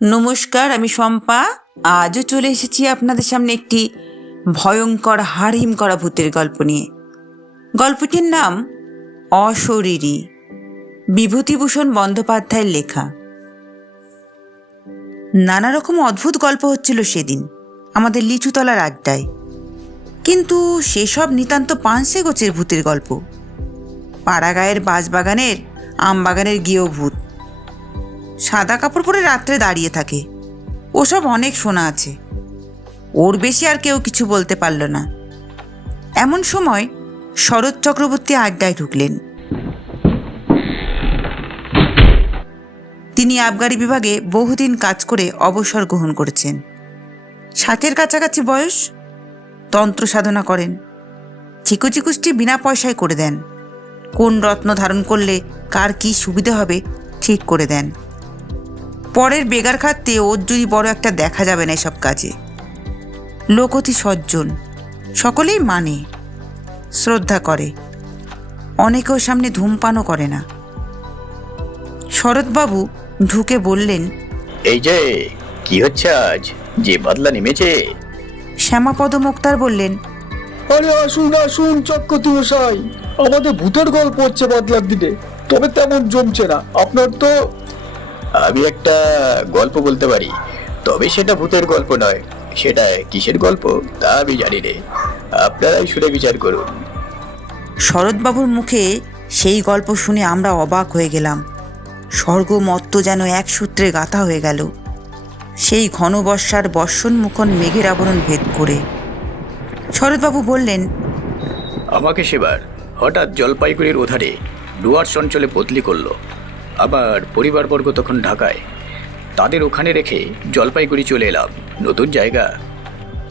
নমস্কার, আমি শম্পা। আজও চলে এসেছি আপনাদের সামনে একটি ভয়ঙ্কর হাড়হিম করা ভূতের গল্প নিয়ে। গল্পটির নাম অশরীরী, বিভূতিভূষণ বন্দ্যোপাধ্যায়ের লেখা। নানা রকম অদ্ভুত গল্প হচ্ছিল সেদিন আমাদের লিচুতলার আড্ডায়, কিন্তু সেসব নিতান্ত পানসে গোছের ভূতের গল্প। পাড়াগাঁয়ের বাঁশবাগানের আমবাগানের গেঁয়ো ভূত, সাদা কাপড় পরে রাত্রে দাঁড়িয়ে থাকে, ওসব অনেক শোনা আছে। ওর বেশি আর কেউ কিছু বলতে পারল না। এমন সময় শরৎ চক্রবর্তী আড্ডায় ঢুকলেন। তিনি আবগারি বিভাগে বহুদিন কাজ করে অবসর গ্রহণ করেছেন। 60-এর কাছাকাছি বয়স। তন্ত্র সাধনা করেন, চিকুচিকুষ্টি বিনা পয়সায় করে দেন। কোন রত্ন ধারণ করলে কার কি সুবিধা হবে ঠিক করে দেন। পরের বেগার খাটতে ওর যদি বড় একটা দেখা যাবে না এসব কাজে। লোক অতি সজ্জন, সকলেই মানে, শ্রদ্ধা করে, অনেকেও সামনে ধূমপানও করে না। শরৎবাবু ঢুকে বললেন, এই যে কি হচ্ছে আজ, যে বাদলা নেমেছে? শ্যামাপদ মোক্তার বললেন, আরে আসুন আসুন চক্রবর্তী মশাই, আমাদের ভূতের গল্প হচ্ছে বাদলার দিনে, তবে তেমন জমছে না। আপনার তো আমি একটা গল্প বলতে পারি, তবে সেটা ভূতের গল্প নয়। সেটা কিসের গল্প তা আমি জানি নে, আপনারাই শুনে বিচার করুন। শরৎবাবুর মুখে সেই গল্প শুনে আমরা অবাক হয়ে গেলাম। স্বর্গমত্ত যেন এক সূত্রে গাঁথা হয়ে গেল, সেই ঘন বর্ষার বর্ষণ মুখন মেঘের আবরণ ভেদ করে। শরৎবাবু বললেন, আমাকে সেবার হঠাৎ জলপাইগুড়ির ওধারে ডুয়ার্স অঞ্চলে বদলি করলো। আবার পরিবারবর্গ তখন ঢাকায়, তাদের ওখানে রেখে জলপাইগুড়ি চলে এলাম। নতুন জায়গা,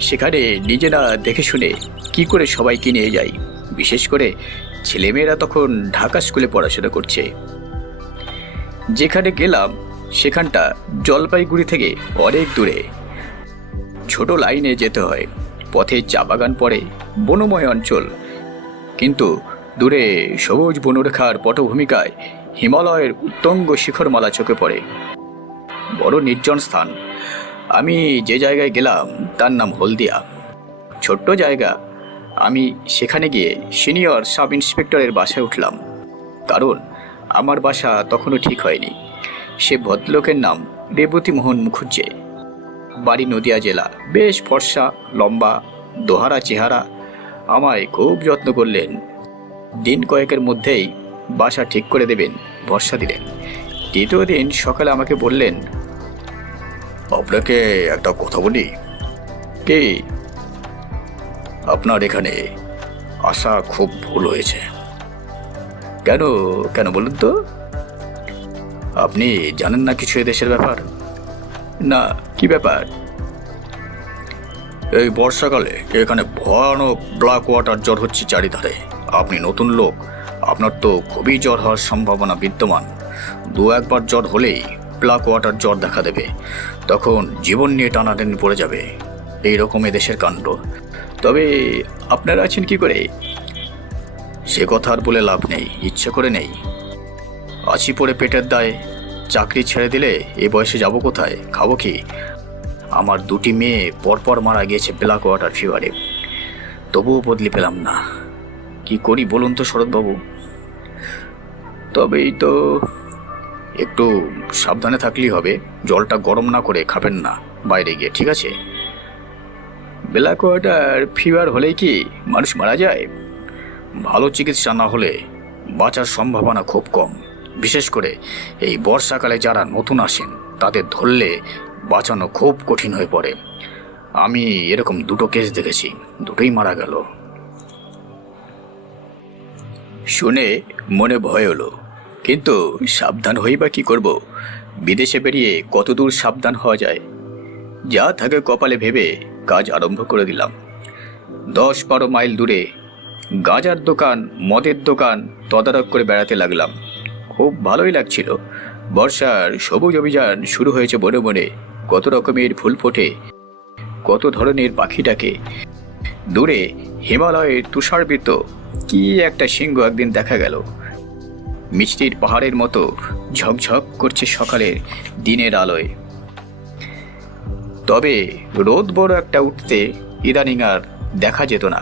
সেখানে নিজেরা দেখে শুনে কি করে সবাইকে নিয়ে যাই। বিশেষ করে ছেলেমেয়েরা তখন ঢাকা স্কুলে পড়াশোনা করছে। যেখানে গেলাম সেখানটা জলপাইগুড়ি থেকে অনেক দূরে, ছোট লাইনে যেতে হয়। পথে চা বাগান পড়ে, বনময় অঞ্চল, কিন্তু দূরে সবুজ বনরেখার পটভূমিকায় হিমালয়ের উত্তঙ্গ শিখরমালা চোখে পড়ে। বড় নির্জন স্থান। আমি যে জায়গায় গেলাম তার নাম হলদিয়া। ছোট্ট জায়গা। আমি সেখানে গিয়ে সিনিয়র সাব ইন্সপেক্টরের বাসায় উঠলাম, কারণ আমার বাসা তখনও ঠিক হয়নি। সে ভদ্রলোকের নাম রেবতীমোহন মুখুজ্জে। বাড়ি নদিয়া জেলা। বেশ ফর্সা, লম্বা, দোহারা চেহারা। আমায় খুব যত্ন করলেন। দিন কয়েকের মধ্যেই বাসা ঠিক করে দেবেন ভরসা দিলেন। দ্বিতীয় দিন সকালে আমাকে বললেন, আপনাকে একটা কথা বলি। কি? আপনার এখানে আসা খুব ভুল হয়েছে। কেন কেন বলুন তো? আপনি জানেন না কিছু এদেশের ব্যাপার? না, কি ব্যাপার? এই বর্ষাকালে এখানে ভয়ানক ব্ল্যাক ওয়াটার জ্বর হচ্ছে চারিধারে। আপনি নতুন লোক, আপনার তো খুবই জ্বর হওয়ার সম্ভাবনা বিদ্যমান। 2-1 বার জ্বর হলেই ব্ল্যাক ওয়াটার জ্বর দেখা দেবে, তখন জীবন নিয়ে টানাটানি পড়ে যাবে। এইরকম এদেশের কাণ্ড। তবে আপনারা আছেন কি করে? সে কথা আর বলে লাভ নেই, ইচ্ছে করে নেই। আছি পড়ে পেটের দায়ে। চাকরি ছেড়ে দিলে এ বয়সে যাব কোথায়, খাবো কি? আমার 2টি মেয়ে পরপর মারা গিয়েছে ব্ল্যাক ওয়াটার ফিভারে, তবুও বদলি পেলাম না। কি করি বলুন তো শরৎবাবু? তবেই তো একটু সাবধানে থাকলেই হবে। জলটা গরম না করে খাবেন না বাইরে গিয়ে, ঠিক আছে? ব্ল্যাক ওয়াটার ফিভার হলেই কি মানুষ মারা যায়? ভালো চিকিৎসা না হলে বাঁচার সম্ভাবনা খুব কম। বিশেষ করে এই বর্ষাকালে যারা নতুন আসেন তাদের ধরলে বাঁচানো খুব কঠিন হয়ে পড়ে। আমি এরকম 2টো কেস দেখেছি, 2টোই মারা গেল। শুনে মনে ভয় হলো, কিন্তু সাবধান হই বা কী করব? বিদেশে বেরিয়ে কতদূর সাবধান হওয়া যায়? যা থাকে কপালে ভেবে কাজ আরম্ভ করে দিলাম। 10-12 মাইল দূরে গাঁজার দোকান, মদের দোকান তদারক করে বেড়াতে লাগলাম। খুব ভালোই লাগছিল। বর্ষার সবুজ অভিযান শুরু হয়েছে বনে বনে। কত রকমের ফুল ফোটে, কত ধরনের পাখি ডাকে। দূরে হিমালয়ের তুষারবৃত কি একটা সিংহ একদিন দেখা গেল। মিষ্টির পাহাড়ের মতো ঝকঝক করছে সকালের দিনের আলোয়। তবে রোদ বড় একটা উঠতে ইদানিং আর দেখা যেত না।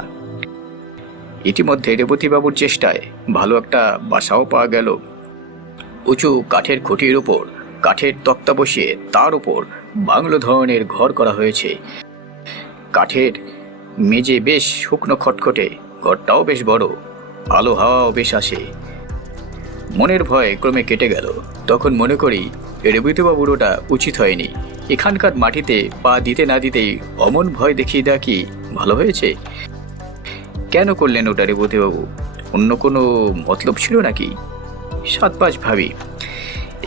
ইতিমধ্যে রেবতীবাবুর চেষ্টায় ভালো একটা বাসাও পাওয়া গেল। উঁচু কাঠের খুঁটির উপর কাঠের তক্তা বসিয়ে তার উপর বাংলো ধরনের ঘর করা হয়েছে। কাঠের মেঝে বেশ শুকনো খটখটে, ঘরটাও বেশ বড়, আলো হাওয়াও বেশ আসে। মনের ভয় ক্রমে কেটে গেল। তখন মনে করি রেবতীবাবুর ওটা উচিত হয়নি। এখানকার মাটিতে পা দিতে না দিতেই অমন ভয় দেখিয়ে দেওয়া কি ভালো হয়েছে? কেন করলেন ওটা রেবতীবাবু? অন্য কোনো মতলব ছিল নাকি? 7-5 ভাবি।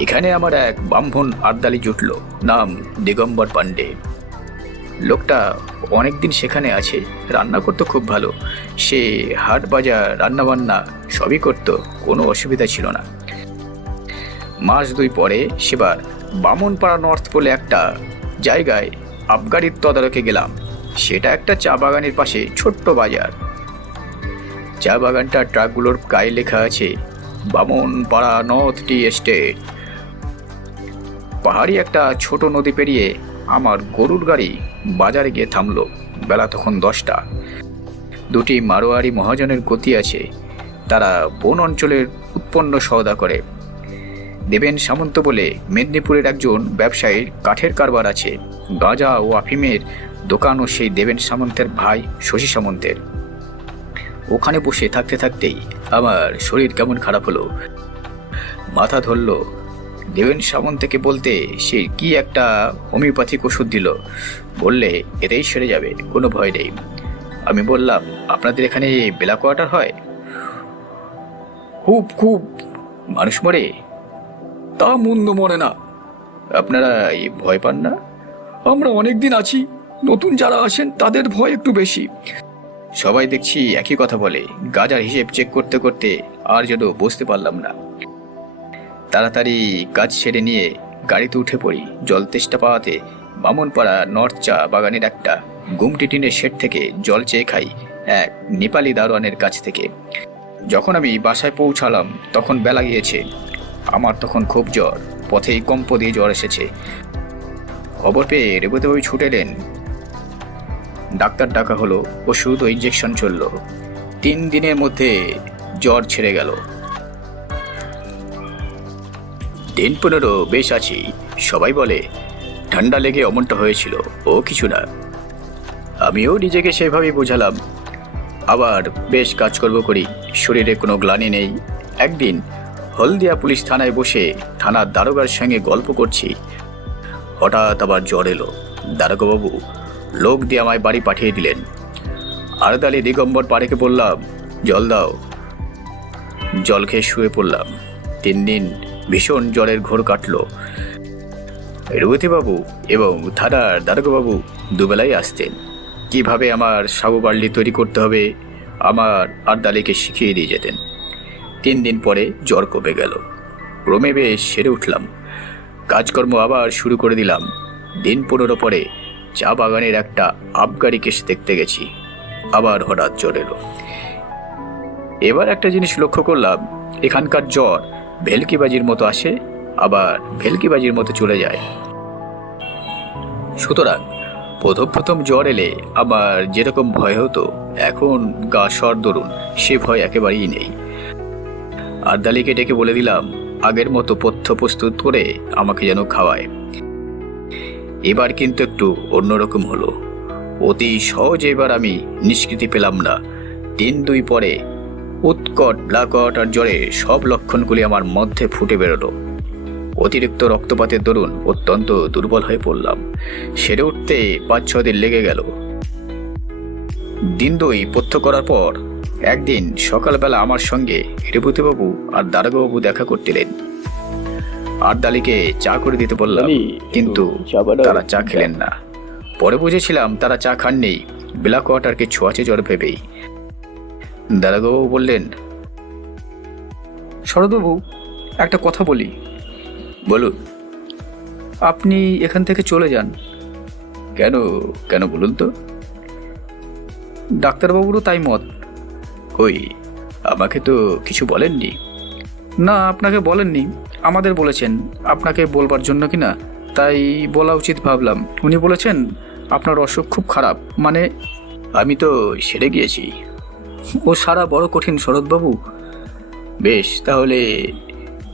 এখানে আমার এক ব্রাহ্মণ আর্দালি জুটল, নাম দিগম্বর পাণ্ডে। লোকটা অনেকদিন সেখানে আছে, রান্না করতো খুব ভালো। সে হাট বাজার রান্নাবান্না সবই করতো, কোনো অসুবিধা ছিল না। মাস 2 পরে সেবার বামনপাড়া নর্থ বলে একটা জায়গায় আবগারির তদারকে গেলাম। সেটা একটা চা বাগানের পাশে ছোট্ট বাজার। চা বাগানটার ট্রাকগুলোর গায়ে লেখা আছে বামনপাড়া নর্থ টি এস্টেট। পাহাড়ি একটা ছোট নদী পেরিয়ে আমার গরুর গাড়ি বাজারে গিয়ে থামলো। বেলা তখন 10টা। 2টি মারোয়ারি মহাজনের গতি আছে। তারা বন অঞ্চলের উৎপন্ন সওদা করে। দেবেন সামন্ত বলে মেদিনীপুরের একজন ব্যবসায়ীর কাঠের কারবার আছে। গাঁজা ও আফিমের দোকানও সেই দেবেন সামন্তের ভাই শশী সামন্তের। ওখানে বসে থাকতে থাকতেই আমার শরীর কেমন খারাপ হলো, মাথা ধরল। দেবেন সামন্তকে বলতে সে কি একটা হোমিওপ্যাথিক ওষুধ দিল, বললে এতেই সেরে যাবে, কোনো ভয় নেই। আমি বললাম, আপনাদের এখানে বেলা কোয়ার্টার হয়? খুব খুব মানুষ মরে? তা মন্দ মরে না। আপনারা ভয় পান না? আমরা অনেক দিন আছি, নতুন যারা আসেন তাদের ভয় একটু বেশি। সবাই দেখছি একই কথা বলে। গাজার হিসেব চেক করতে করতে আর যেন বুঝতে পারলাম না। তাড়াতাড়ি কাজ সেরে নিয়ে গাড়িতে উঠে পড়ি। জল তেষ্টা পাওয়াতে বামনপাড়া নর্থ চা বাগানের একটা গুমটি টিনের শেড থেকে জল চেয়ে খাই এক নেপালি দারোয়ানের কাছ থেকে। যখন আমি বাসায় পৌঁছালাম তখন বেলা গিয়েছে। আমার তখন খুব জ্বর, পথেই কম্প দিয়ে জ্বর এসেছে। খবর পেয়ে রেবতীবাবু ছুটে এলেন। ডাক্তার ডাকা হলো, ওষুধ ও ইঞ্জেকশন চলল। 3 দিনের মধ্যে জ্বর ছেড়ে গেল। দিন 15 বেশ আছি। সবাই বলে ঠান্ডা লেগে অমনটা হয়েছিল, ও কিছু না। আমিও নিজেকে সেভাবেই বোঝালাম। আবার বেশ কাজকর্ম করি, শরীরে কোনো গ্লানি নেই। একদিন হলদিয়া পুলিশ থানায় বসে থানার দারোগার সঙ্গে গল্প করছি, হঠাৎ আবার জ্বর এলো। দারোগাবাবু লোক দিয়ে আমায় বাড়ি পাঠিয়ে দিলেন। আরদালি দিগম্বর পাড়েকে বললাম, জল দাও। জল খেয়ে শুয়ে পড়লাম। 3 দিন ভীষণ জ্বরের ঘোর কাটল। রেবতীবাবু এবং থানার দারোগাবাবু দুবেলাই আসতেন। কিভাবে আমার সাবু বার্লি তৈরি করতে হবে আমার আরদালিকে শিখিয়ে দিয়ে যেতেন। 3 দিন পরে জ্বর কমে গেল। ক্রমে বেশ সেরে উঠলাম। কাজকর্ম আবার শুরু করে দিলাম। দিন 15 পরে চা বাগানের একটা আবগারি কেস দেখতে গেছি। আবার হঠাৎ জ্বর এলো। এবার একটা জিনিস লক্ষ্য করলাম, এখানকার জ্বর ভেলকিবাজির মতো আসে, আবার ভেলকিবাজির মতো চলে যায়। সুতরাং প্রথম জ্বর এলে আমার যেরকম ভয় হতো, এখন গা সর দরুন সে ভয় একেবারেই নেই। আরদালিকে ডেকে বলে দিলাম আগের মতো পথ্য প্রস্তুত করে আমাকে যেন খাওয়ায়। এবার কিন্তু একটু অন্যরকম হলো। অতি সহজে এবার আমি নিষ্কৃতি পেলাম না। 3-2 পরে উৎকট ব্ল্যাকআউট আর জ্বরে সব লক্ষণগুলি আমার মধ্যে ফুটে বেরোলো। অতিরিক্ত রক্তপাতের দরুন অত্যন্ত দুর্বল হয়ে পড়লাম। সেরে উঠতে 5-6 দিন লেগে গেল। দিন 2 পথ্য করার পর একদিন সকালবেলা আমার সঙ্গে রেবতীবাবু আর দারোগাবাবু দেখা করতে এলেন। আরদালিকে চা করে দিতে বললাম, কিন্তু তারা চা খেলেন না। পরে বুঝেছিলাম তারা চা খাননি, ব্ল্যাক ওয়াটারকে ছোঁয়াচে জ্বর ভেবেই। দারোগাবাবু বললেন, শরৎবাবু একটা কথা বলি। বলুন। আপনি এখান থেকে চলে যান। কেন কেন বলুন তো? ডাক্তারবাবুরও তাই মত। কই, আমাকে তো কিছু বলেননি। না, আপনাকে বলেননি, আমাদের বলেছেন। আপনাকে বলবার জন্য কিনা তাই বলা উচিত ভাবলাম। উনি বলেছেন আপনার অসুখ খুব খারাপ, মানে আমি তো সেরে গিয়েছি। ও সারা বড় কঠিন শরৎবাবু। বেশ, তাহলে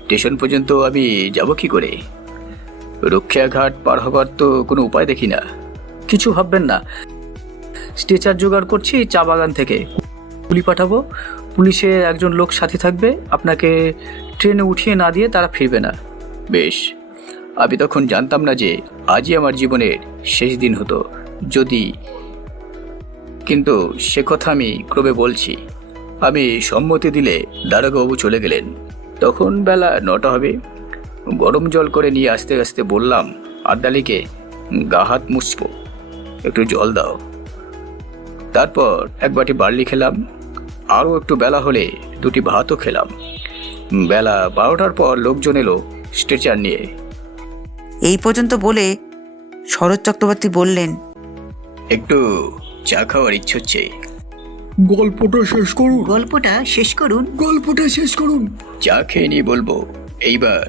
স্টেশন পর্যন্ত আমি যাব কি করে? রক্ষাঘাট পার হবার তো কোনো উপায় দেখি না। কিছু ভাববেন না, স্ট্রেচার জোগাড় করছি চা বাগান থেকে, পুলি পাঠাবো। পুলিশের একজন লোক সাথে থাকবে, আপনাকে ট্রেনে উঠিয়ে না দিয়ে তারা ফিরবে না। বেশ, আমি তখন জানতাম না যে আজই আমার জীবনের শেষ দিন হতো যদি, কিন্তু সে কথা আমি ক্রমে বলছি। আমি সম্মতি দিলে দারোগাবাবু চলে গেলেন। তখন বেলা 9টা হবে। গরম জল করে নিয়ে আস্তে আস্তে বললাম আর্দালিকে, গা হাত মুছবো, একটু জল দাও। তারপর এক বাটি বার্লি খেলাম। আরও একটু বেলা হলে দুটি ভাতও খেলাম। বেলা 12টার পর লোকজন এলো স্ট্রেচার নিয়ে। এই পর্যন্ত বলে শরৎ চক্রবর্তী বললেন, একটু চা খাওয়ার ইচ্ছে হচ্ছে। গল্পটা শেষ করুন, গল্পটা শেষ করুন। গল্পটা শেষ করুন। চা খেয়ে নিয়ে বলবো। এইবার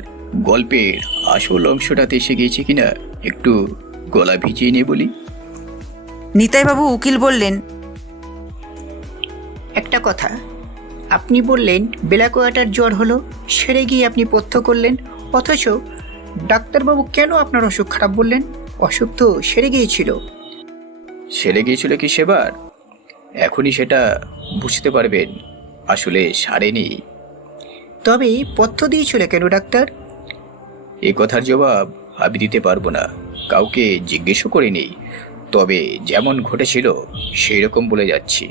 গল্পের আসল অংশটাতে এসে গিয়েছে কিনা একটু গলা ভিজিয়ে নিয়ে বলি। নিতাইবাবু উকিল বললেন, একটা কথা, আপনি বললেন বেলাকোয়াটার জ্বর হলো, সেরে গিয়ে আপনি পথ্য করলেন, অথচ ডাক্তারবাবু কেন আপনার অসুখ খারাপ বললেন? অসুখ তো সেরে গিয়েছিল। সেরে গিয়েছিল কি সেবার? এখনই সেটা বুঝতে পারবেন। আসলে সারেনি। তবে পথ্য দিয়েছিল কেন ডাক্তার? এ কথার জবাব আমি দিতে পারবো না, কাউকে জিজ্ঞেসও করিনি। তবে যেমন ঘটেছিল সেই রকম বলে যাচ্ছি।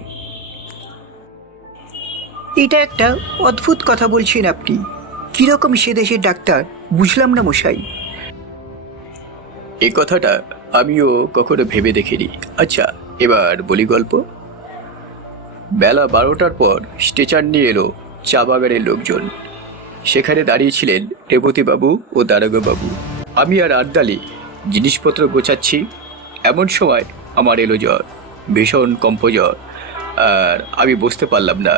এটা একটা অদ্ভুত কথা বলছেন আপনি। কিরকম সে দেশের ডাক্তার বুঝলাম না মশাই। এ কথাটা আমিও কখনো ভেবে দেখিনি। আচ্ছা, এবার বলি গল্প। বেলা 12টার পর স্ট্রেচার নিয়ে এলো চা বাগানের লোকজন। সেখানে দাঁড়িয়েছিলেন রেবতীবাবু ও দারোগাবাবু। আমি আর আর্দালি জিনিসপত্র গোছাচ্ছি। এমন সময় আমার এলো জ্বর, ভীষণ কম্পজ্বর। আর আমি বুঝতে পারলাম না।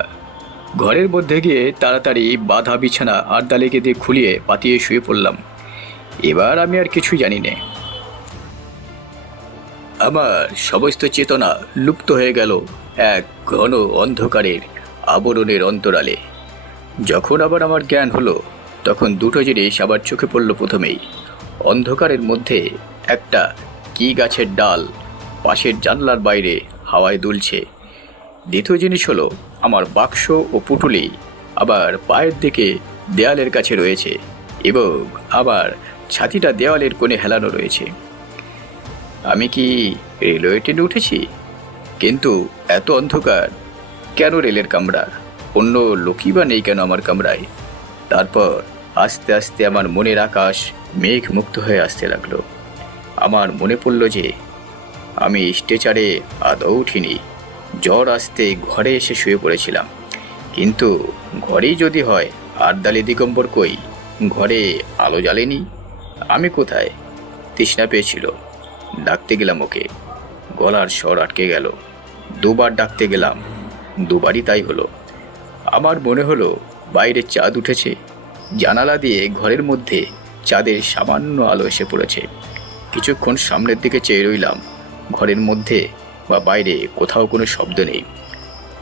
ঘরের মধ্যে গিয়ে তাড়াতাড়ি বাঁধা বিছানা আর্দালিকে দিয়ে খুলিয়ে পাতিয়ে শুয়ে পড়লাম। এবার আমি আর কিছুই জানি না। আমার সমস্ত চেতনা লুপ্ত হয়ে গেল এক ঘন অন্ধকারের আবরণের অন্তরালে। যখন আবার আমার জ্ঞান হলো, তখন দুটো জিনিস আবার চোখে পড়ল। প্রথমেই অন্ধকারের মধ্যে একটা কি গাছের ডাল পাশের জানলার বাইরে হাওয়ায় দুলছে। দ্বিতীয় জিনিস হলো আমার বাক্স ও পুটুলি আবার পায়ের দিকে দেয়ালের কাছে রয়েছে এবং আবার ছাতিটা দেওয়ালের কোণে হেলানো রয়েছে। আমি কি রেলওয়ে ট্রেনে উঠেছি? কিন্তু এত অন্ধকার কেন রেলের কামরা? অন্য লোকই বা নেই কেন আমার কামরায়? তারপর আস্তে আস্তে আমার মনের আকাশ মেঘ মুক্ত হয়ে আসতে লাগলো। আমার মনে পড়ল যে আমি স্ট্রেচারে আদৌ উঠিনি। জ্বর আসতে ঘরে এসে শুয়ে পড়েছিলাম। কিন্তু ঘরেই যদি হয়, আর্দালি দিগম্বর কই? ঘরে আলো জ্বালেনি। আমি কোথায়? তৃষ্ণা পেয়েছিল, ডাকতে গেলাম ওকে, গলার স্বর আটকে গেল। দুবার ডাকতে গেলাম, দুবারই তাই হলো। আমার মনে হলো বাইরে চাঁদ উঠেছে। জানালা দিয়ে ঘরের মধ্যে চাঁদের সামান্য আলো এসে পড়েছে। কিছুক্ষণ সামনের দিকে চেয়ে রইলাম। ঘরের মধ্যে বা বাইরে কোথাও কোনো শব্দ নেই।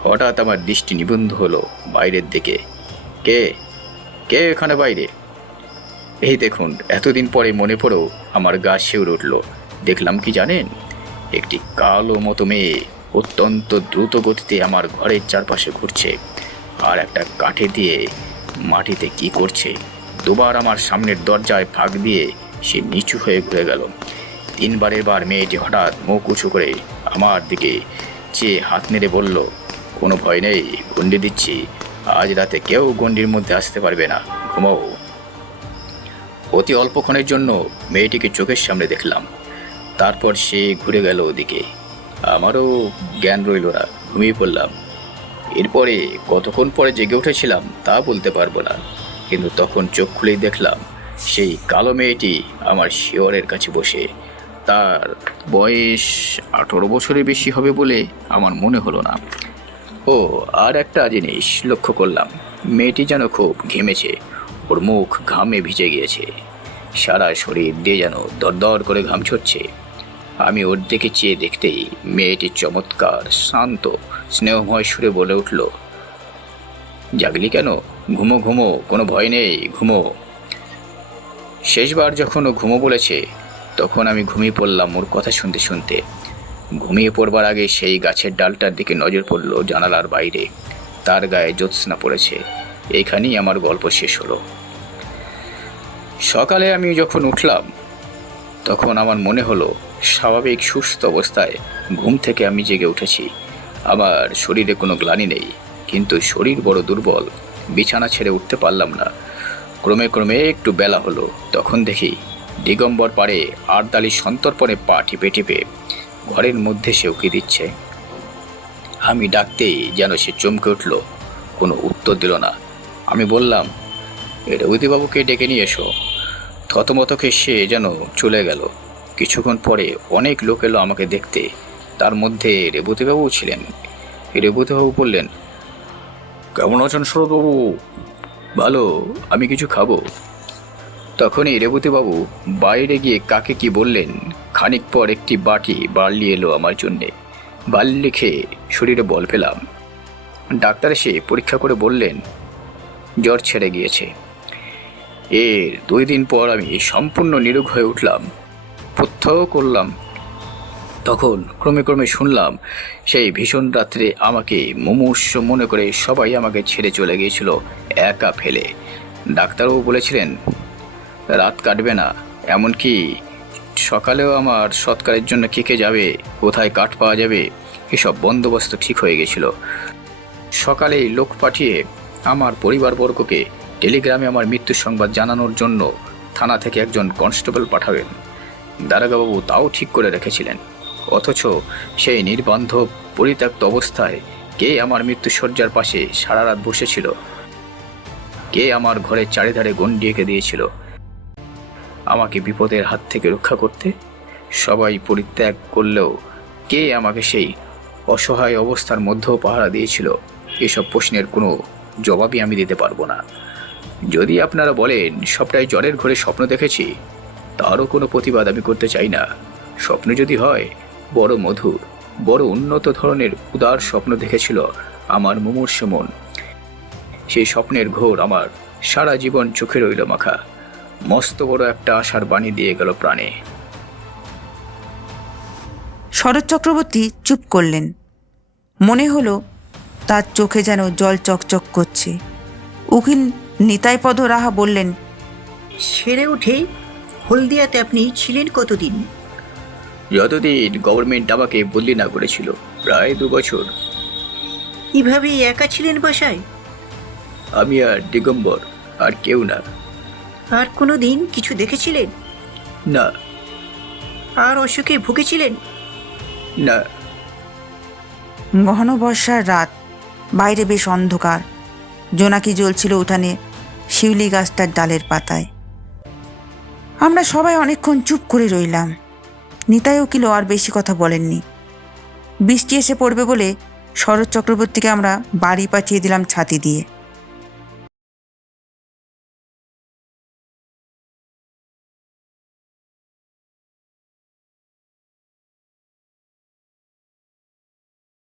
হঠাৎ আমার দৃষ্টি নিবন্ধ হলো বাইরের দিকে। কে কে এখানে বাইরে? এই দেখুন, এতদিন পরে মনে পড়েও আমার গা শিউরে উঠল। দেখলাম কি জানেন? একটি কালো মতো মেয়ে অত্যন্ত দ্রুত গতিতে আমার ঘরের চারপাশে ঘুরছে আর একটা কাঠে দিয়ে মাটিতে কি করছে। দুবার আমার সামনের দরজায় ফাঁক দিয়ে সে নিচু হয়ে ঘুরে গেল। তিনবারের বার মেয়েটি হঠাৎ মুখ উঁচু করে আমার দিকে চেয়ে হাত নেড়ে বলল, কোনো ভয় নেই, গণ্ডি দিচ্ছি। আজ রাতে কেউ গণ্ডির মধ্যে আসতে পারবে না, ঘুমাও। অতি অল্পক্ষণের জন্য মেয়েটিকে চোখের সামনে দেখলাম। তারপর সে ঘুরে গেল ওদিকে। আমারও জ্ঞান রইল না, ঘুমিয়ে পড়লাম। এরপরে কতক্ষণ পরে জেগে উঠেছিলাম তা বলতে পারবো না, কিন্তু তখন চোখ খুলেই দেখলাম সেই কালো মেয়েটি আমার শিয়রের কাছে বসে। তার বয়স 18 বছরের বেশি হবে বলে আমার মনে হলো না। ও আর একটা জিনিস লক্ষ্য করলাম, মেয়েটি যেন খুব ঘেমেছে। ওর মুখ ঘামে ভিজে গিয়েছে। সারা শরীর দিয়ে যেন দরদর করে ঘাম ঝরছে। আমি ওর দিকে চেয়ে দেখতেই মেয়েটি চমৎকার শান্ত স্নেহময় সুরে বলে উঠল, জাগলি কেন? ঘুমো ঘুমো, কোনো ভয় নেই, ঘুমো। শেষবার যখন ও ঘুমো বলেছে তখন আমি ঘুমিয়ে পড়লাম ওর কথা শুনতে শুনতে। ঘুমিয়ে পড়বার আগে সেই গাছের ডালটার দিকে নজর পড়ল জানালার বাইরে, তার গায়ে জ্যোৎস্না পড়েছে। এইখানেই আমার গল্প শেষ হলো। সকালে আমি যখন উঠলাম তখন আমার মনে হলো স্বাভাবিক সুস্থ অবস্থায় ঘুম থেকে আমি জেগে উঠেছি। আমার শরীরে কোনো গ্লানি নেই, কিন্তু শরীর বড় দুর্বল, বিছানা ছেড়ে উঠতে পারলাম না। ক্রমে ক্রমে একটু বেলা হলো, তখন দেখি দিগম্বর পাড়ে আড়দালির সন্তর্পণে পা টিপে টিপে ঘরের মধ্যে সে উকি দিচ্ছে। আমি ডাকতেই যেন সে চমকে উঠল, কোনো উত্তর দিল না। আমি বললাম, রেবতীবাবুকে ডেকে নিয়ে এসো। থতমতকে সে যেন চলে গেল। কিছুক্ষণ পরে অনেক লোক এলো আমাকে দেখতে, তার মধ্যে রেবতীবাবুও ছিলেন। রেবতীবাবু বললেন, কেমন আছেন শরৎবাবু? ভালো, আমি কিছু খাবো। তখনই রেবতীবাবু বাইরে গিয়ে কাকে কি বললেন। খানিক পর একটি বাটি বার্লি এলো আমার জন্যে। বার্লি খেয়ে শরীরে বল পেলাম। ডাক্তার এসে পরীক্ষা করে বললেন, জ্বর ছেড়ে গিয়েছে। এর 2 দিন পর আমি সম্পূর্ণ নিরোগ হয়ে উঠলাম, প্রত্যহ করলাম। তখন ক্রমে ক্রমে শুনলাম সেই ভীষণ রাত্রে আমাকে মুমূর্ষ মনে করে সবাই আমাকে ছেড়ে চলে গিয়েছিল একা ফেলে। ডাক্তারবাবু বলেছিলেন রাত কাটবে না, এমনকি সকালেও আমার সৎকারের জন্য কে যাবে, কোথায় কাঠ পাওয়া যাবে, এসব বন্দোবস্ত ঠিক হয়ে গেছিল। সকালেই লোক পাঠিয়ে আমার পরিবারবর্গকে টেলিগ্রামে আমার মৃত্যুর সংবাদ জানানোর জন্য থানা থেকে একজন কনস্টেবল পাঠাবেন। দারোগাবাবু তাও ঠিক করে রেখেছিলেন। অথচ সেই নির্বান্ধব পরিত্যক্ত অবস্থায় কে আমার মৃত্যুশয্যার পাশে সারা রাত বসেছিল? কে আমার ঘরের চারিধারে গণ্ডি এঁকে দিয়েছিল আমাকে বিপদের হাত থেকে রক্ষা করতে? সবাই পরিত্যাগ করলেও কে আমাকে সেই অসহায় অবস্থার মধ্যেও পাহারা দিয়েছিল? এসব প্রশ্নের কোনো জবাবই আমি দিতে পারবো না। যদি আপনারা বলেন সবটাই জ্বরের ঘরে স্বপ্ন দেখেছি, তারও কোনো প্রতিবাদ আমি করতে চাই না। স্বপ্ন যদি হয়, বড় মধুর, বড় উন্নত ধরনের উদার স্বপ্ন দেখেছিল আমার মুমূর্ষ মন। সেই স্বপ্নের ঘোর আমার সারা জীবন চোখে রইল মাখা। মস্ত বড় একটা আশার বাণী দিয়ে গেল প্রাণে। শরৎ চক্রবর্তী চুপ করলেন। মনে হলো তার চোখে যেন জল চকচক করছে। উকিল নিতাইপদ রাহা বললেন, সেরে উঠে হলদিয়াতে আপনি ছিলেন কতদিন? যতদিন গভর্নমেন্ট আমাকে বদলি না করেছিল, প্রায় 2 বছর। এভাবেই একা ছিলেন বাসায়? আমি আর দিগম্বর, আর কেউ না। আর কোনো দিন কিছু দেখেছিলেন? না। আর অসুখে ভুগেছিলেন? না। ঘন বর্ষার রাত, বাইরে বেশ অন্ধকার। জোনাকি জ্বলছিল উঠানে শিউলি গাছটার ডালের পাতায়। আমরা সবাই অনেকক্ষণ চুপ করে রইলাম। নিতাই উকিলও আর বেশি কথা বলেননি। বৃষ্টি এসে পড়বে বলে শরৎ চক্রবর্তীকে আমরা বাড়ি পাঠিয়ে দিলাম ছাতি দিয়ে।